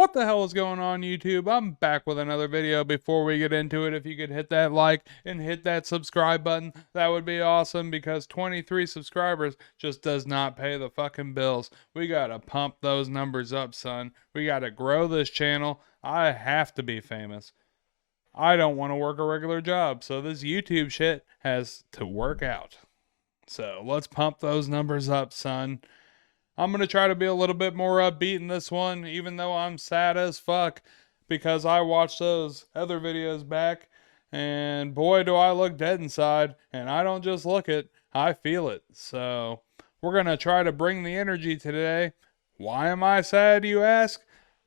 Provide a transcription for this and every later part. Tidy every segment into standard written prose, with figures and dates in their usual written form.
What the hell is going on, YouTube? I'm back with another video. Before we get into it, if you could hit that like and hit that subscribe button, that would be awesome, because 23 subscribers just does not pay the fucking bills. We gotta pump those numbers up, son. We gotta grow this channel. I have to be famous. I don't want to work a regular job, so this YouTube shit has to work out. So let's pump those numbers up, son. I'm going to try to be a little bit more upbeat in this one, even though I'm sad as fuck, because I watched those other videos back, and boy, do I look dead inside. And I don't just look it, I feel it. So we're going to try to bring the energy today. Why am I sad, you ask?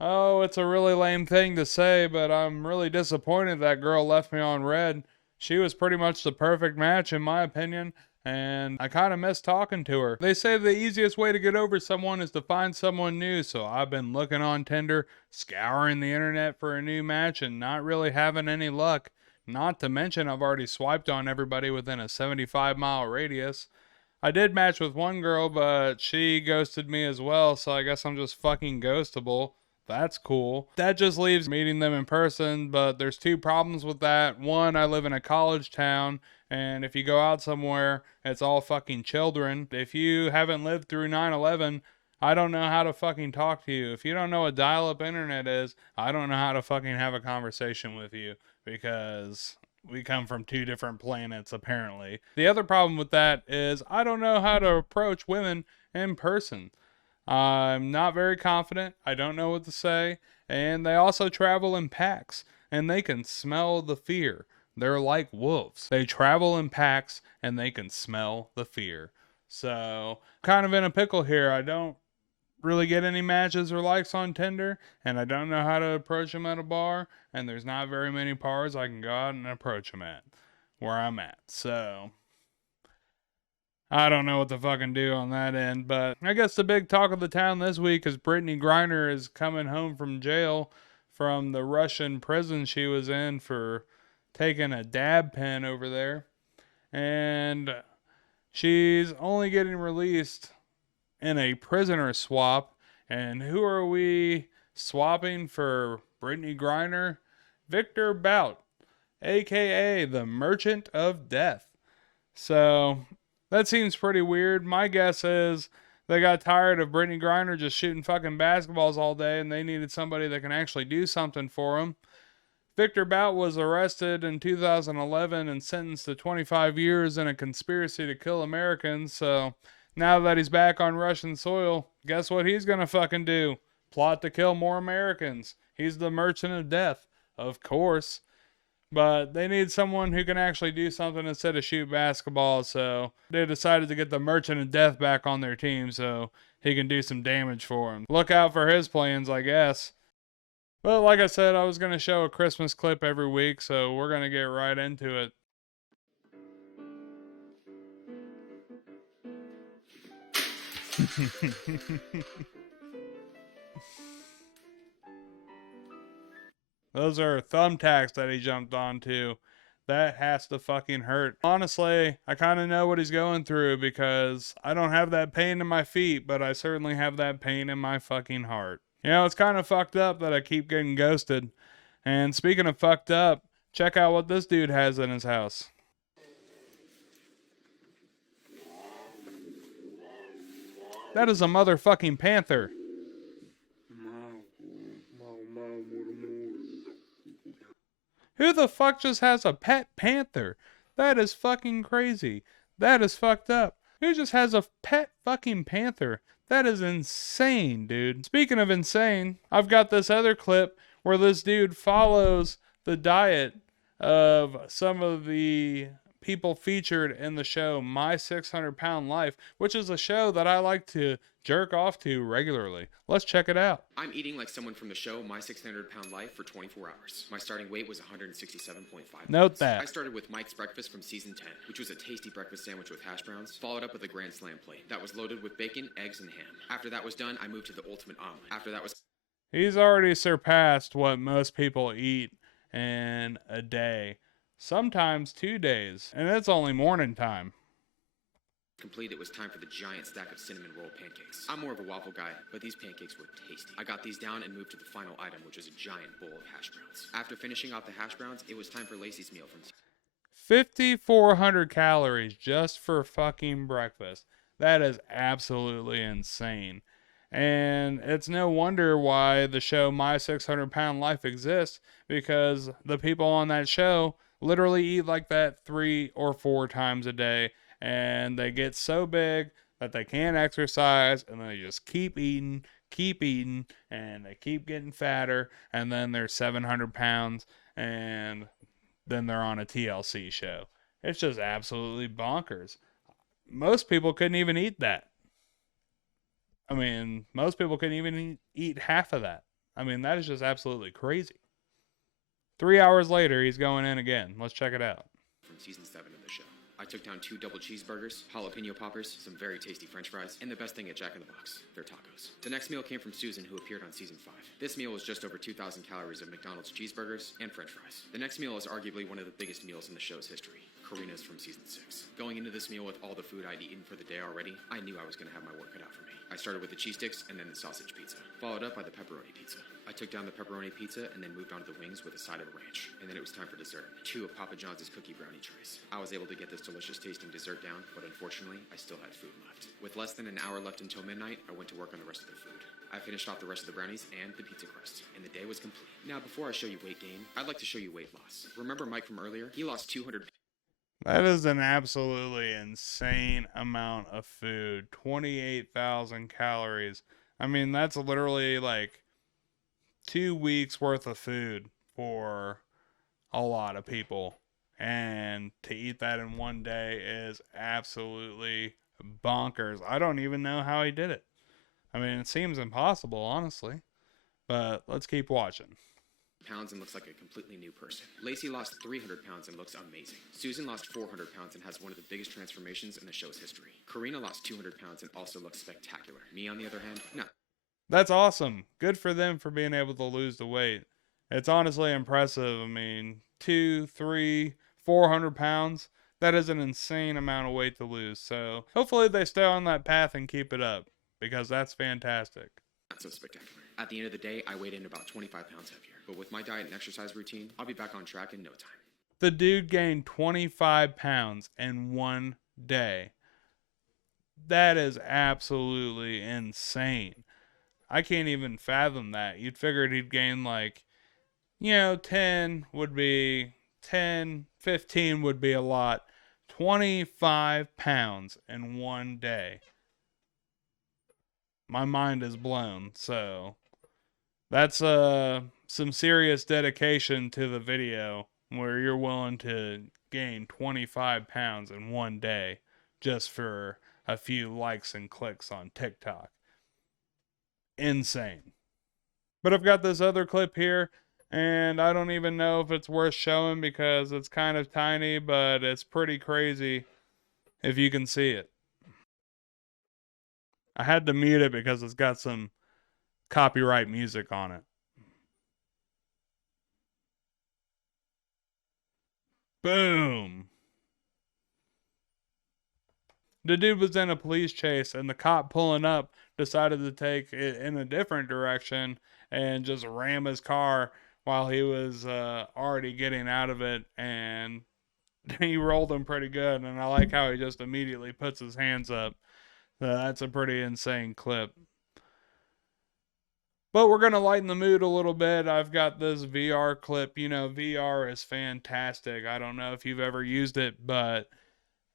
Oh, it's a really lame thing to say, but I'm really disappointed that girl left me on red. She was pretty much the perfect match, in my opinion, and I kind of miss talking to her. They say the easiest way to get over someone is to find someone new, so I've been looking on Tinder, scouring the internet for a new match, and not really having any luck. Not to mention, I've already swiped on everybody within a 75-mile radius. I did match with one girl, but she ghosted me as well, so I guess I'm just fucking ghostable. That's cool. That just leaves meeting them in person, but there's two problems with that. One, I live in a college town, and if you go out somewhere, it's all fucking children. If you haven't lived through 9/11, I don't know how to fucking talk to you. If you don't know what dial-up internet is, I don't know how to fucking have a conversation with you, because we come from two different planets, apparently. The other problem with that is I don't know how to approach women in person. I'm not very confident. I don't know what to say. And they also travel in packs, and they can smell the fear. They're like wolves. They travel in packs, and they can smell the fear. So, kind of in a pickle here. I don't really get any matches or likes on Tinder, and I don't know how to approach them at a bar, and there's not very many bars I can go out and approach them at where I'm at. So, I don't know what to fucking do on that end, but I guess the big talk of the town this week is Brittany Griner is coming home from jail from the Russian prison she was in for taking a dab pen over there. And she's only getting released in a prisoner swap. And who are we swapping for Brittany Griner? Victor Bout, aka the Merchant of Death. So that seems pretty weird. My guess is they got tired of Brittany Griner just shooting fucking basketballs all day, and they needed somebody that can actually do something for them. Victor Bout was arrested in 2011 and sentenced to 25 years in a conspiracy to kill Americans. So now that he's back on Russian soil, guess what he's gonna fucking do? Plot to kill more Americans. He's the Merchant of Death, of course. But they need someone who can actually do something instead of shoot basketball, so they decided to get the Merchant of Death back on their team so he can do some damage for them. Look out for his plans, I guess. But like I said, I was going to show a Christmas clip every week, so we're going to get right into it. Those are thumbtacks that he jumped onto. That has to fucking hurt. Honestly, I kind of know what he's going through, because I don't have that pain in my feet, but I certainly have that pain in my fucking heart. You know, it's kind of fucked up that I keep getting ghosted. And speaking of fucked up, check out what this dude has in his house. That is a motherfucking panther. Who the fuck just has a pet panther? That is fucking crazy. That is fucked up. Who just has a pet fucking panther? That is insane, dude. Speaking of insane, I've got this other clip where this dude follows the diet of some of the people featured in the show My 600 Pound Life, which is a show that I like to jerk off to regularly. Let's check it out. I'm eating like someone from the show My 600 Pound Life for 24 hours. My starting weight was 167.5 Note pounds. that. I started with Mike's Breakfast from season 10, which was a tasty breakfast sandwich with hash browns, followed up with a Grand Slam plate that was loaded with bacon, eggs, and ham. After that was done, I moved to the ultimate omelet. After that was... He's already surpassed what most people eat in a day. Sometimes 2 days. And it's only morning time. Complete, it was time for the giant stack of cinnamon roll pancakes. I'm more of a waffle guy, but these pancakes were tasty. I got these down and moved to the final item, which was a giant bowl of hash browns. After finishing off the hash browns, it was time for Lacey's meal from 5,400 calories just for fucking breakfast. That is absolutely insane. And it's no wonder why the show My 600 Pound Life exists, because the people on that show literally eat like that 3 or 4 times a day, and they get so big that they can't exercise, and they just keep eating, and they keep getting fatter, and then they're 700 pounds, and then they're on a TLC show. It's just absolutely bonkers. Most people couldn't even eat that. I mean, most people couldn't even eat half of that. I mean, that is just absolutely crazy. 3 hours later, he's going in again. Let's check it out. From season 7 of the show. I took down 2 double cheeseburgers, jalapeno poppers, some very tasty french fries, and the best thing at Jack in the Box, their tacos. The next meal came from Susan, who appeared on season 5. This meal was just over 2,000 calories of McDonald's cheeseburgers and french fries. The next meal is arguably one of the biggest meals in the show's history. Karina's from season 6. Going into this meal with all the food I'd eaten for the day already, I knew I was going to have my work cut out for me. I started with the cheese sticks and then the sausage pizza, followed up by the pepperoni pizza. I took down the pepperoni pizza and then moved on to the wings with a side of ranch. And then it was time for dessert. 2 of Papa John's cookie brownie trays. I was able to get this delicious tasting dessert down, but unfortunately, I still had food left. With less than an hour left until midnight, I went to work on the rest of the food. I finished off the rest of the brownies and the pizza crust, and the day was complete. Now, before I show you weight gain, I'd like to show you weight loss. Remember Mike from earlier? He lost 200. That is an absolutely insane amount of food. 28,000 calories. I mean, that's literally like 2 weeks worth of food for a lot of people. And to eat that in one day is absolutely bonkers. I don't even know how he did it. I mean, it seems impossible, honestly. But let's keep watching. Pounds and looks like a completely new person. Lacey lost 300 pounds and looks amazing. Susan lost 400 pounds and has one of the biggest transformations in the show's history. Karina lost 200 pounds and also looks spectacular. Me, on the other hand, no. That's awesome. Good for them for being able to lose the weight. It's honestly impressive. I mean, 200, 300, 400 pounds. That is an insane amount of weight to lose. So hopefully they stay on that path and keep it up, because that's fantastic. Not so spectacular. At the end of the day, I weighed in about 25 pounds heavier. But with my diet and exercise routine, I'll be back on track in no time. The dude gained 25 pounds in one day. That is absolutely insane. I can't even fathom that. You'd figured he'd gain like, 10 would be 10, 15 would be a lot. 25 pounds in one day. My mind is blown. So that's some serious dedication to the video, where you're willing to gain 25 pounds in one day just for a few likes and clicks on TikTok. Insane. But I've got this other clip here, and I don't even know if it's worth showing because it's kind of tiny, but it's pretty crazy if you can see it. I had to mute it because it's got some copyright music on it. Boom. The dude was in a police chase, and the cop pulling up decided to take it in a different direction and just ram his car while he was already getting out of it, and he rolled him pretty good. And I like how he just immediately puts his hands up. That's a pretty insane clip. But we're going to lighten the mood a little bit. I've got this VR clip. VR is fantastic. I don't know if you've ever used it, but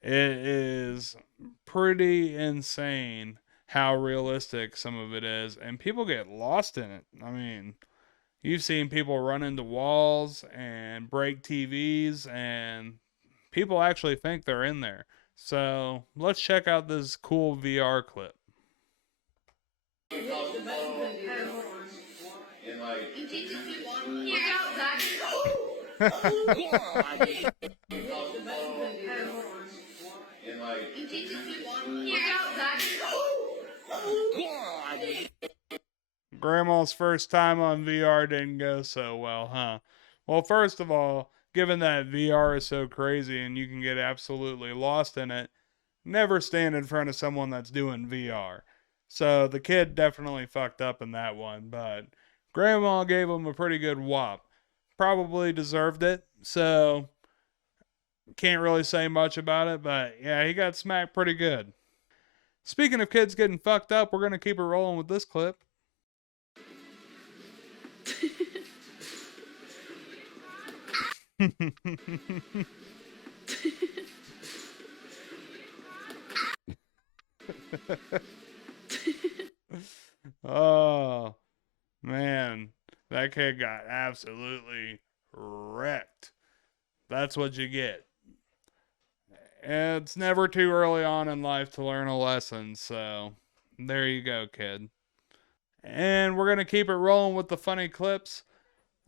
it is pretty insane how realistic some of it is. And people get lost in it. I mean, you've seen people run into walls and break TVs, and people actually think they're in there. So let's check out this cool VR clip. Grandma's first time on VR didn't go so well, huh? Well, first of all, given that VR is so crazy and you can get absolutely lost in it, never stand in front of someone that's doing VR. So the kid definitely fucked up in that one, but grandma gave him a pretty good whop. Probably deserved it, so can't really say much about it, but yeah, he got smacked pretty good. Speaking of kids getting fucked up, we're going to keep it rolling with this clip. Oh, man. That kid got absolutely wrecked. That's what you get. It's never too early on in life to learn a lesson, so there you go, kid. And we're going to keep it rolling with the funny clips.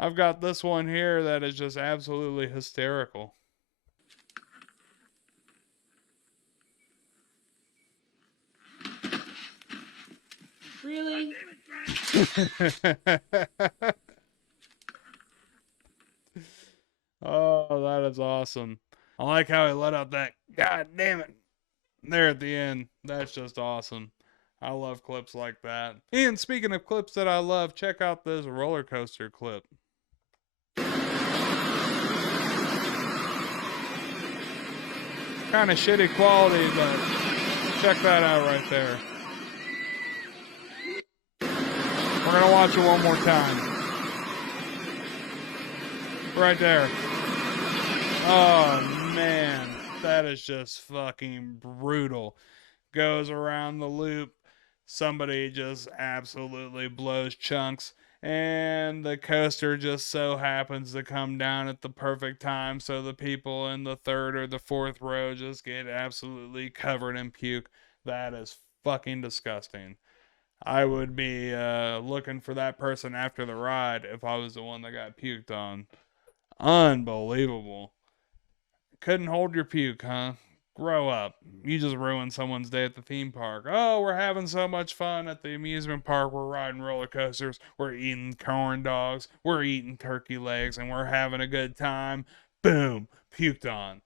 I've got this one here that is just absolutely hysterical. Really? Oh, that is awesome. I like how he let out that "God damn it" there at the end. That's just awesome. I love clips like that. And speaking of clips that I love, check out this roller coaster clip. Kind of shitty quality, but check that out right there. We're going to watch it one more time. Right there. Oh, man. That is just fucking brutal. Goes around the loop. Somebody just absolutely blows chunks. And the coaster just so happens to come down at the perfect time. So the people in the third or the fourth row just get absolutely covered in puke. That is fucking disgusting. I would be looking for that person after the ride if I was the one that got puked on. Unbelievable. Couldn't hold your puke, huh? Grow up. You just ruined someone's day at the theme park. Oh, we're having so much fun at the amusement park. We're riding roller coasters. We're eating corn dogs. We're eating turkey legs. And we're having a good time. Boom. Puked on.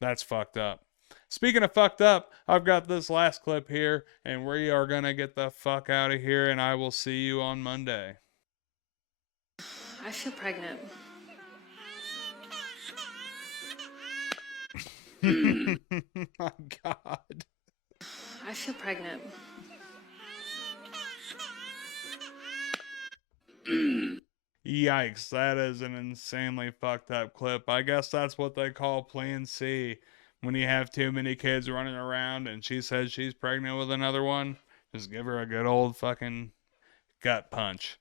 That's fucked up. Speaking of fucked up, I've got this last clip here. And we are going to get the fuck out of here. And I will see you on Monday. I feel pregnant. My God. I feel pregnant. Yikes, that is an insanely fucked up clip. I guess that's what they call Plan C. When you have too many kids running around and she says she's pregnant with another one, just give her a good old fucking gut punch.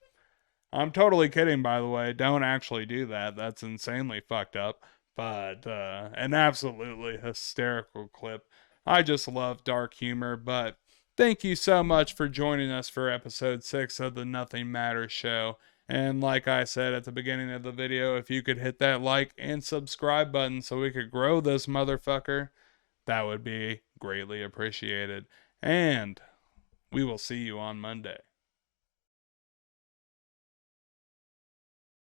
I'm totally kidding, by the way. Don't actually do that. That's insanely fucked up. But an absolutely hysterical clip. I just love dark humor. But thank you so much for joining us for episode 6 of the Nothing Matters show. And like I said at the beginning of the video, if you could hit that like and subscribe button so we could grow this motherfucker, that would be greatly appreciated. And we will see you on Monday.